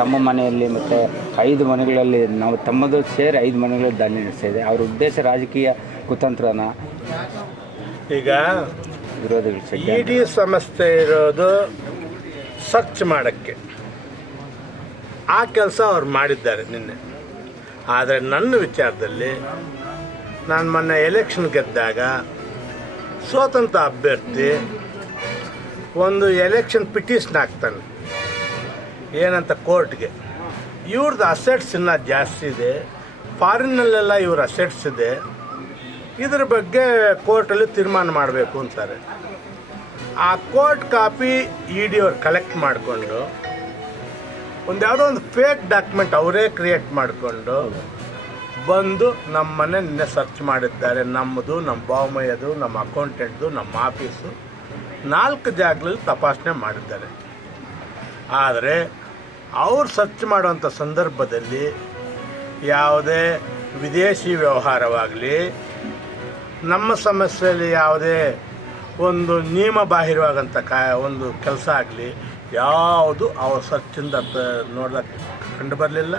ತಮ್ಮ ಮನೆಯಲ್ಲಿ ಮತ್ತು 5 ಮನೆಗಳಲ್ಲಿ ನಾವು ತಮ್ಮದು ಸೇರಿ 5 ಮನೆಗಳಲ್ಲಿ ದಾಳಿ ನಡೆಸ್ತಾ ಇದೆ. ಅವ್ರ ಉದ್ದೇಶ ರಾಜಕೀಯ ಕುತಂತ್ರನ ಈಗ ವಿರೋಧಿಗಳು ಇಡಿ ಸಂಸ್ಥೆ ಇರೋದು ಸರ್ಚ್ ಮಾಡೋಕ್ಕೆ, ಆ ಕೆಲಸ ಅವ್ರು ಮಾಡಿದ್ದಾರೆ ನಿನ್ನೆ. ಆದರೆ ನನ್ನ ವಿಚಾರದಲ್ಲಿ ನಾನು ಮೊನ್ನೆ ಎಲೆಕ್ಷನ್ ಗೆದ್ದಾಗ ಸ್ವತಂತ್ರ ಅಭ್ಯರ್ಥಿ ಒಂದು ಎಲೆಕ್ಷನ್ ಪಿಟಿಷನ್ ಹಾಕ್ತಾನೆ ಏನಂತ ಕೋರ್ಟ್ಗೆ, ಇವ್ರದ್ದು ಅಸೆಟ್ಸ್ ಇನ್ನೂ ಜಾಸ್ತಿ ಇದೆ, ಫಾರಿನ್ನಲ್ಲೆಲ್ಲ ಇವ್ರ ಅಸೆಟ್ಸ್ ಇದೆ, ಇದ್ರ ಬಗ್ಗೆ ಕೋರ್ಟಲ್ಲಿ ತೀರ್ಮಾನ ಮಾಡಬೇಕು ಅಂತಾರೆ. ಆ ಕೋರ್ಟ್ ಕಾಪಿ ಇಡಿ ಅವ್ರು ಕಲೆಕ್ಟ್ ಮಾಡಿಕೊಂಡು ಯಾವುದೋ ಒಂದು ಫೇಕ್ ಡಾಕ್ಯುಮೆಂಟ್ ಅವರೇ ಕ್ರಿಯೇಟ್ ಮಾಡಿಕೊಂಡು ಬಂದು ನಮ್ಮ ಮನೆ ನಿನ್ನೆ ಸರ್ಚ್ ಮಾಡಿದ್ದಾರೆ. ನಮ್ಮದು, ನಮ್ಮ ಬಾವಮಯ್ಯದು, ನಮ್ಮ ಅಕೌಂಟೆಂಟ್ದು, ನಮ್ಮ ಆಫೀಸು 4 ಜಾಗಗಳಲ್ಲಿ ತಪಾಸಣೆ ಮಾಡಿದ್ದಾರೆ. ಆದರೆ ಅವ್ರು ಸರ್ಚ್ ಮಾಡುವಂಥ ಸಂದರ್ಭದಲ್ಲಿ ಯಾವುದೇ ವಿದೇಶಿ ವ್ಯವಹಾರವಾಗಲಿ, ನಮ್ಮ ಸಮಸ್ಯೆಯಲ್ಲಿ ಯಾವುದೇ ಒಂದು ನಿಯಮ ಬಾಹಿರವಾಗಂಥ ಒಂದು ಕೆಲಸ ಆಗಲಿ ಯಾವುದು ಅವ್ರ ಸರ್ಚಿಂದ ನೋಡ್ದಾಗ ಕಂಡು ಬರಲಿಲ್ಲ.